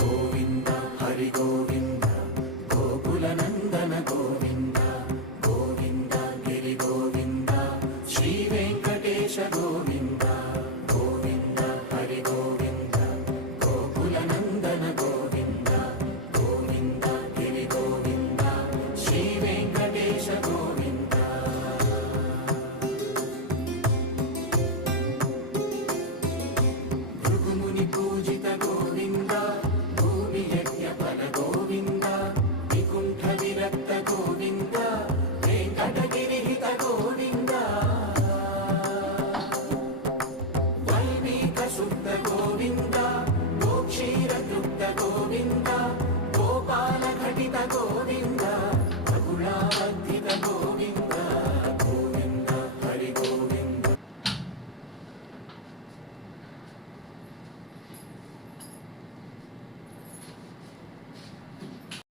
గోవింద హరి గోవింద గోకుల నందన గోవింద గోవింద గిరి గోవింద శ్రీ వెంకటేశ గోవింద గోవింద హరి గోవింద గోకుల నందన గోవింద గోవింద గిరి గోవింద శ్రీ వెంకటేశ గోవింద భృగుముని పూజిత గోవింద భూమి యజ్ఞ ఫల గోవింద వికుంఠ విరక్త గోవింద వెంకటగిరిహిత గోవింద వైదిక శుద్ధ గోవింద